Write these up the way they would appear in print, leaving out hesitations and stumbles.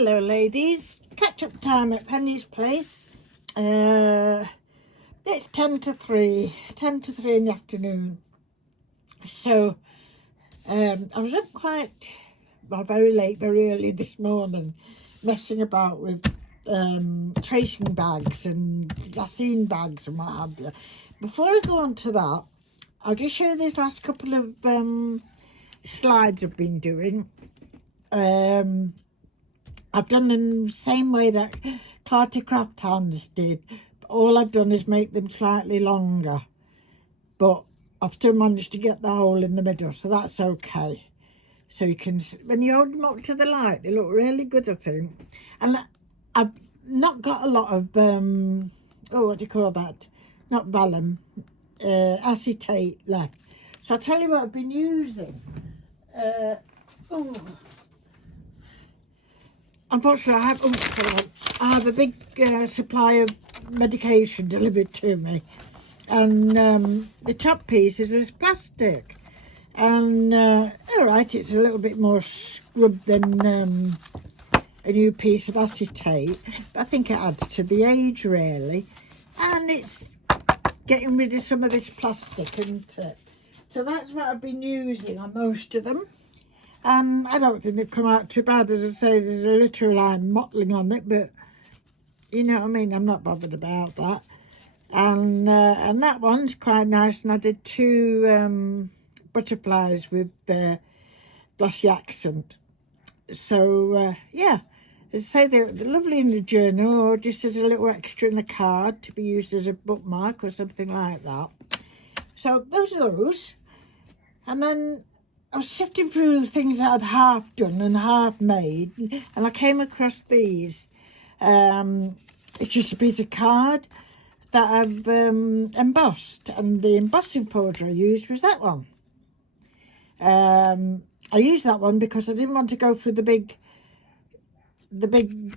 Hello ladies, catch up time at Penny's place. It's 10 to 3 in the afternoon. So I was up very late, very early this morning, messing about with tracing bags and glassine bags and what have you. Before I go on to that, I'll just show you these last couple of slides I've been doing. I've done them the same way that Clarty Craft Hands did. All I've done is make them slightly longer, but I've still managed to get the hole in the middle, so that's okay. So you can, when you hold them up to the light, they look really good, I think. And I've not got a lot of, what do you call that? Not vellum, acetate left. So I'll tell you what I've been using. Unfortunately, I have a big supply of medication delivered to me, and the top piece is plastic, and all right, it's a little bit more scrubbed than a new piece of acetate, but I think it adds to the age really, and it's getting rid of some of this plastic, isn't it? So that's what I've been using on most of them. I don't think they've come out too bad. As I say, there's a little line mottling on it, but you know what I mean, I'm not bothered about that. And that one's quite nice, and I did two butterflies with glossy accent. So yeah, as I say, they're lovely in the journal, or just as a little extra in a card to be used as a bookmark or something like that. So those are those. And then I was sifting through things that I'd half done and half made, and I came across these. It's just a piece of card that I've embossed, and the embossing powder I used was that one. I used that one because I didn't want to go through the big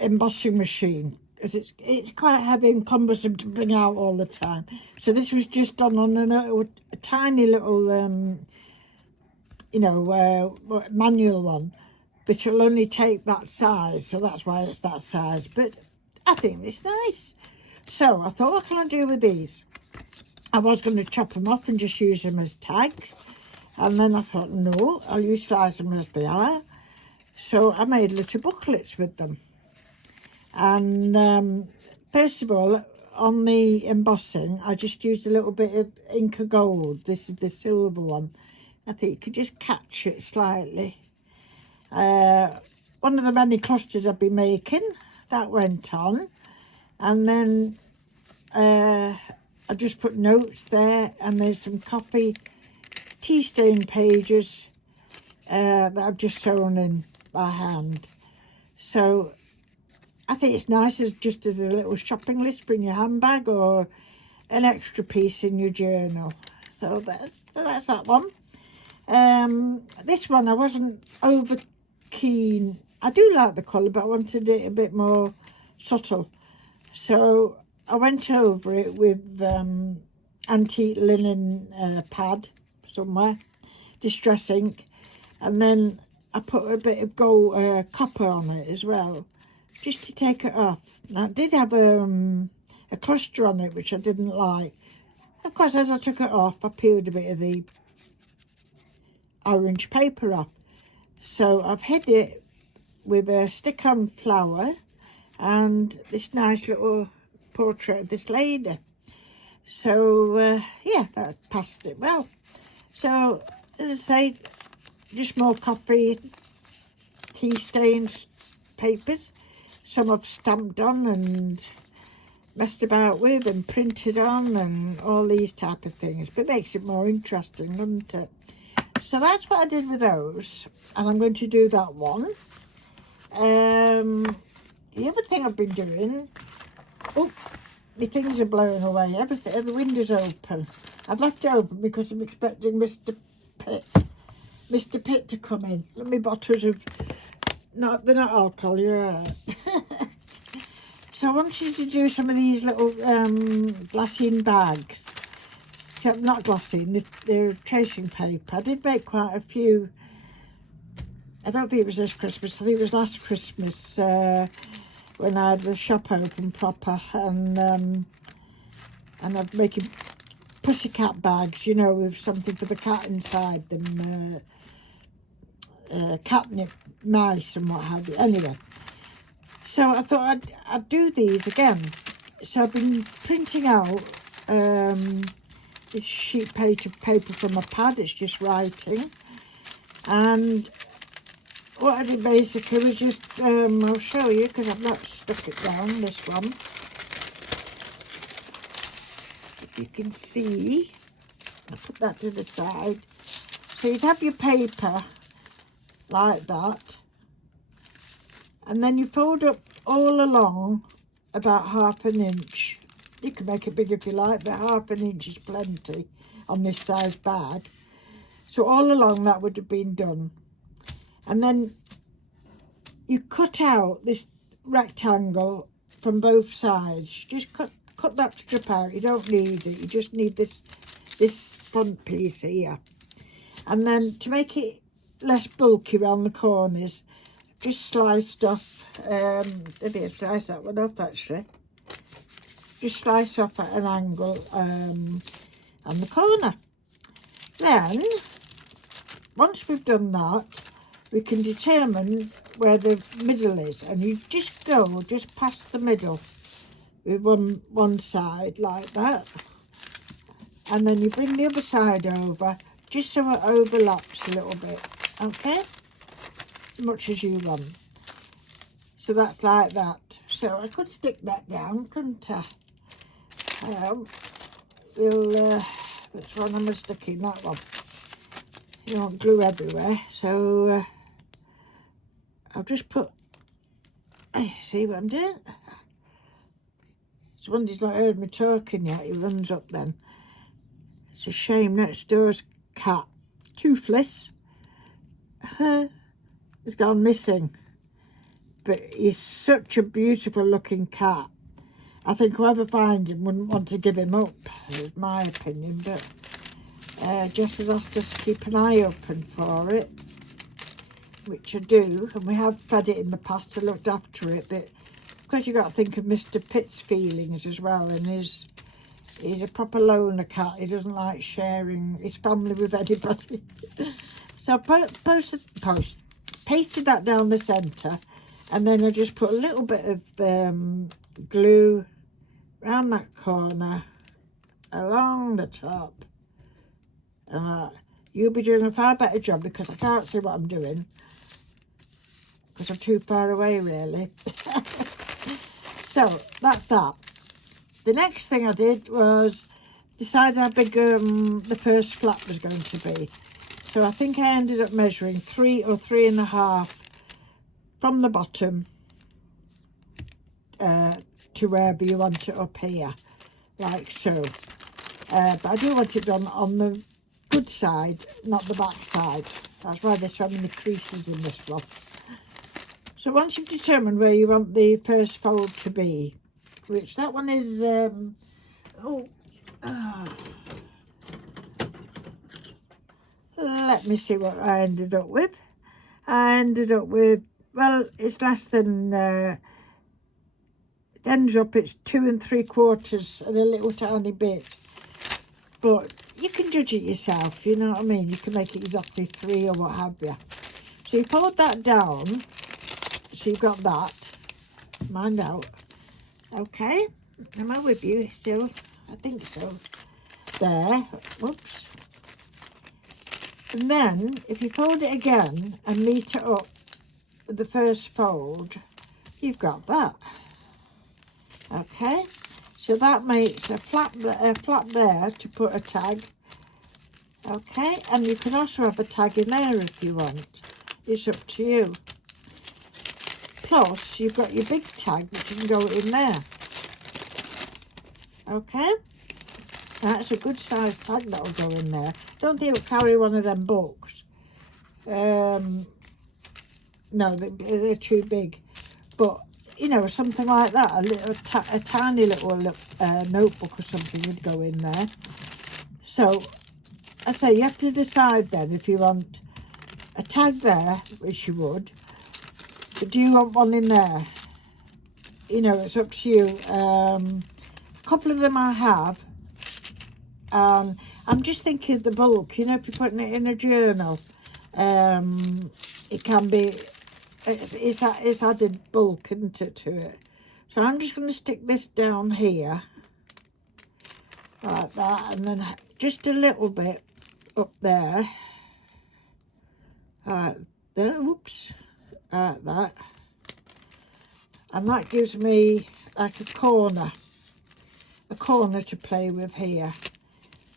embossing machine, because it's quite heavy and cumbersome to bring out all the time. So this was just done on a tiny little manual one, but it'll only take that size, so that's why it's that size. But I think it's nice. So I thought, what can I do with these? I was going to chop them off and just use them as tags, and then I thought, no, I'll utilise them as they are. So I made little booklets with them. And first of all, on the embossing, I just used a little bit of Inca Gold. This is the silver one. I think you could just catch it slightly. One of the many clusters I've been making, that went on. And then I just put notes there, and there's some copy tea stain pages that I've just sewn in by hand. So I think it's nice as just as a little shopping list for in your handbag, or an extra piece in your journal. So that's that one. This one I wasn't over keen. I do like the colour, but I wanted it a bit more subtle, so I went over it with antique linen pad somewhere, distress ink, and then I put a bit of gold copper on it as well, just to take it off. Now, it did have a cluster on it which I didn't like. Of course, as I took it off, I peeled a bit of the orange paper off. So I've hid it with a stick-on flower and this nice little portrait of this lady. So yeah, that passed it well. So as I say, just more copy, tea stains, papers. Some I've stamped on and messed about with and printed on and all these type of things. But it makes it more interesting, doesn't it? So that's what I did with those, and I'm going to do that one. The other thing I've been doing, oh, my things are blowing away, everything, the window's open. I've left it open because I'm expecting Mr. Pitt to come in. Let me bottles of, no, they're not alcohol, you're all right. So I wanted to do some of these little glassine bags. Not glossy, they're tracing paper. I did make quite a few I don't think it was this Christmas, I think it was last Christmas, when I had the shop open proper, and I'm making pussycat bags, you know, with something for the cat inside them, catnip mice and what have you. Anyway, so I thought I'd do these again. So I've been printing out this sheet paper from a pad. It's just writing, and what I did basically was just I'll show you because I've not stuck it down, this one, if you can see. I'll put that to the side. So you'd have your paper like that, and then you fold up all along about 1/2 inch. You can make it big if you like, but 1/2 inch is plenty on this size bag. So all along that would have been done, and then you cut out this rectangle from both sides. Just cut that strip out. You don't need it, you just need this front piece here. And then to make it less bulky around the corners, just sliced off, maybe I slice that one off actually. Just slice off at an angle on the corner. Then, once we've done that, we can determine where the middle is, and you just go just past the middle with one side like that, and then you bring the other side over just so it overlaps a little bit, okay, as much as you want. So that's like that. So I could stick that down, couldn't I? Which one am I sticking? That one. You want glue everywhere, so I'll just put, see what I'm doing? So when he's not heard me talking yet, he runs up then. It's a shame, next door's cat, Toothless, has gone missing. But he's such a beautiful looking cat. I think whoever finds him wouldn't want to give him up, is my opinion, but Jess has asked us to keep an eye open for it, which I do, and we have fed it in the past and looked after it, but of course you've got to think of Mr. Pitt's feelings as well, and he's a proper loner cat. He doesn't like sharing his family with anybody. So I pasted that down the centre, and then I just put a little bit of glue around that corner, along the top. You'll be doing a far better job because I can't see what I'm doing because I'm too far away really. So that's that. The next thing I did was decide how big the first flap was going to be. So I think I ended up measuring 3 or 3.5 from the bottom to wherever you want it up here, like so. But I do want it done on the good side, not the back side. That's why there's so many creases in this one. So once you've determined where you want the first fold to be, which that one is, let me see what I ended up with. I ended up with, well, it's less than, it ends up, it's 2 3/4 and a little tiny bit. But you can judge it yourself, you know what I mean? You can make it exactly 3 or what have you. So you fold that down, so you've got that, mind out. Okay, am I with you still? I think so. There, whoops. And then, if you fold it again and meet it up with the first fold, you've got that. Okay, so that makes a flap there to put a tag. Okay, and you can also have a tag in there if you want. It's up to you. Plus, you've got your big tag which can go in there. Okay, that's a good size tag that'll go in there. Don't think it'll carry one of them books. No, they're too big. But you know, something like that, a tiny little notebook or something would go in there. So I say you have to decide then if you want a tag there, which you would, but do you want one in there? You know, it's up to you. A couple of them I have. I'm just thinking the bulk, you know, if you're putting it in a journal, it can be, it's added bulk, isn't it, to it? So I'm just going to stick this down here, like that, and then just a little bit up there, like there, whoops, like that. And that gives me like a corner to play with here.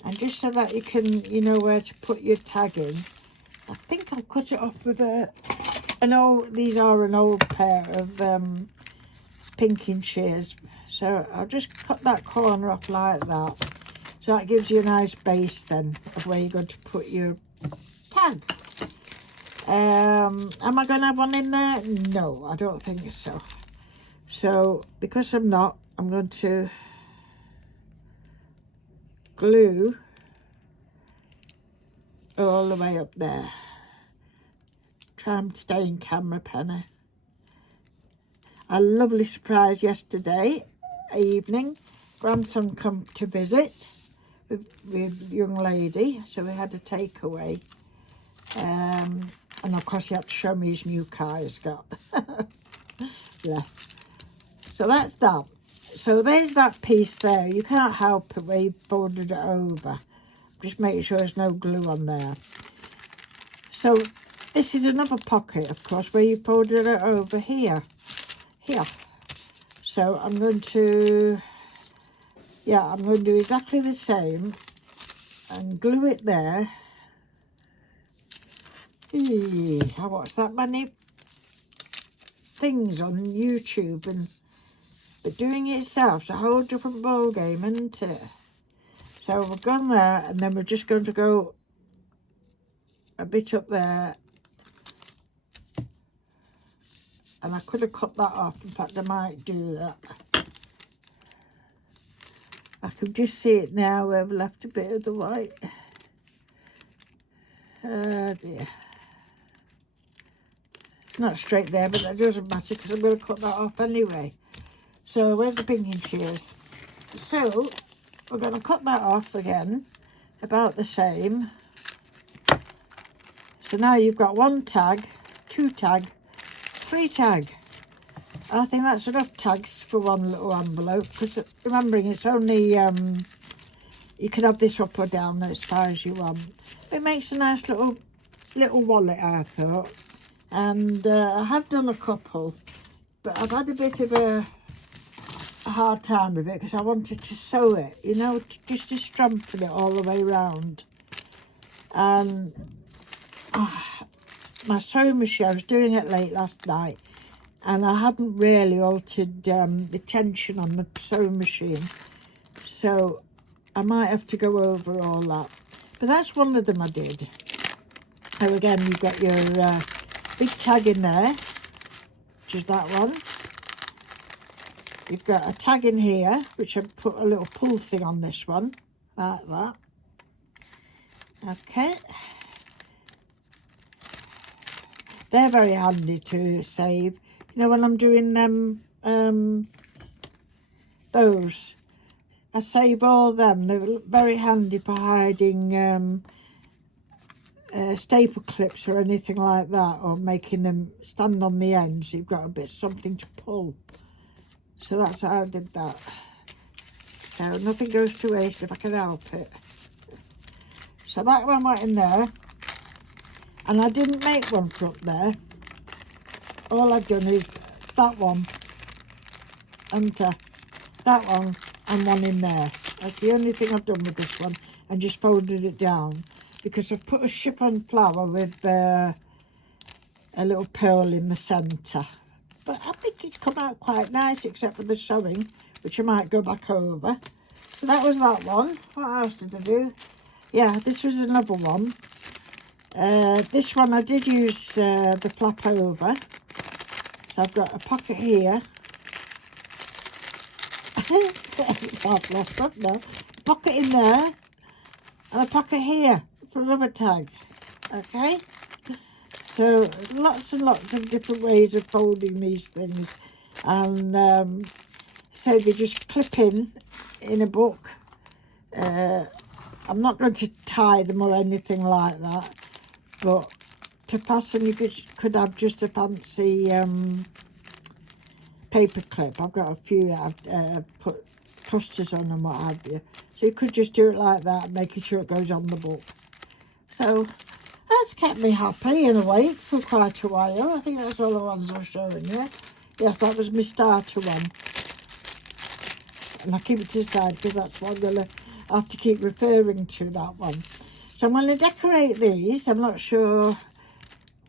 And just so that you can, you know where to put your tag in. I think I'll cut it off with these are an old pair of pinking shears. So I'll just cut that corner off like that. So that gives you a nice base then of where you're going to put your tag. Am I going to have one in there? No, I don't think so. So because I'm not, I'm going to glue all the way up there. Try and stay in camera, Penny. A lovely surprise yesterday evening. Grandson come to visit with young lady, so we had a takeaway. And of course he had to show me his new car he's got. Bless. So that's that. So there's that piece there. You can't help it where you folded it over. Just make sure there's no glue on there. So this is another pocket, of course, where you folded it over here. So I'm going to do exactly the same and glue it there. I watched that many things on YouTube, but doing it yourself's a whole different ball game, isn't it? So we've gone there, and then we're just going to go a bit up there. And I could have cut that off. In fact, I might do that. I can just see it now where I've left a bit of the white. Oh dear. It's not straight there, but that doesn't matter because I'm going to cut that off anyway. So where's the pinking shears? So we're going to cut that off again, about the same. So now you've got 1 tag, 2 tag, 3 tag. I think that's enough tags for one little envelope, because remembering it's only, you can have this up or down as far as you want. It makes a nice little wallet, I thought. And I have done a couple, but I've had a bit of a hard time with it because I wanted to sew it, you know, just to strengthen it all the way around. And my sewing machine, I was doing it late last night, and I hadn't really altered the tension on the sewing machine, so I might have to go over all that. But that's one of them I did. So again, you've got your big tag in there, which is that one. You've got a tag in here, which I put a little pull thing on this one, like that. Okay. They're very handy to save. You know, when I'm doing them, those, I save all them. They're very handy for hiding staple clips or anything like that, or making them stand on the end so you've got a bit something to pull. So that's how I did that. So nothing goes to waste if I can help it. So that one went in there. And I didn't make one for up there. All I've done is that one, and that one, and one in there. That's the only thing I've done with this one, and just folded it down, because I've put a chiffon flower with a little pearl in the centre. But I think it's come out quite nice, except for the sewing, which I might go back over. So that was that one. What else did I do? Yeah, this was another one. This one I did use the flap over. So I've got a pocket here. A pocket in there. And a pocket here for another tag. Okay. So lots and lots of different ways of folding these things, and so they just clip in a book. I'm not going to tie them or anything like that, but to fasten you could have just a fancy paper clip. I've got a few that I've put clusters on and what have you. So you could just do it like that, making sure it goes on the book. So that's kept me happy and awake for quite a while. I think that's all the ones I'm showing you. Yes, that was my starter one. And I keep it to the side because that's what I'm going to have to keep referring to, that one. So I'm going to decorate these. I'm not sure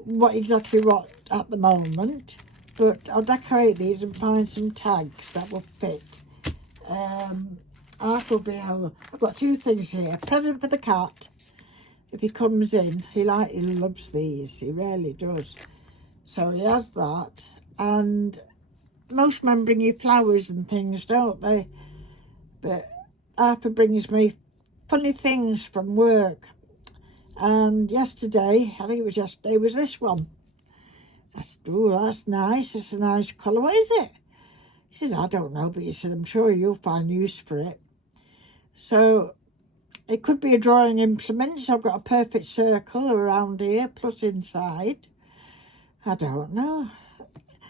exactly what at the moment, but I'll decorate these and find some tags that will fit. I've got two things here. A present for the cat. If he comes in, he loves these. He really does. So he has that. And most men bring you flowers and things, don't they? But Arthur brings me funny things from work. And yesterday, I think it was yesterday, was this one. I said, oh, that's nice. It's a nice colour. What is it? He said, I don't know. But he said, I'm sure you'll find use for it. So it could be a drawing implement. So I've got a perfect circle around here, plus inside. I don't know.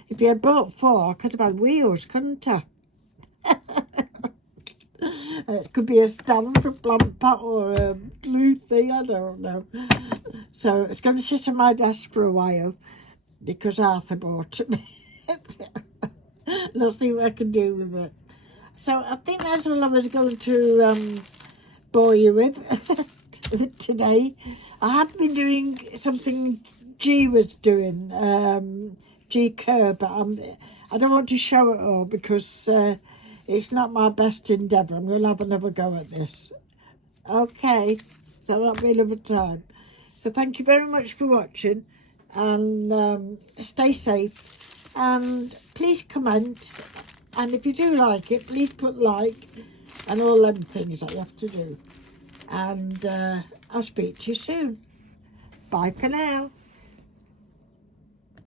If you had bought four, I could have had wheels, couldn't I? It could be a stand for a plant pot or a blue thing, I don't know. So it's going to sit on my desk for a while because Arthur bought it. And I'll see what I can do with it. So I think that's all I was going to bore you with today. I have been doing something G was doing, G Kerr, but I don't want to show it all because it's not my best endeavour. I'm going to have another go at this. Okay, so that'll be another time. So thank you very much for watching, and stay safe, and please comment, and if you do like it, please put like and all them things that you have to do, and I'll speak to you soon. Bye for now.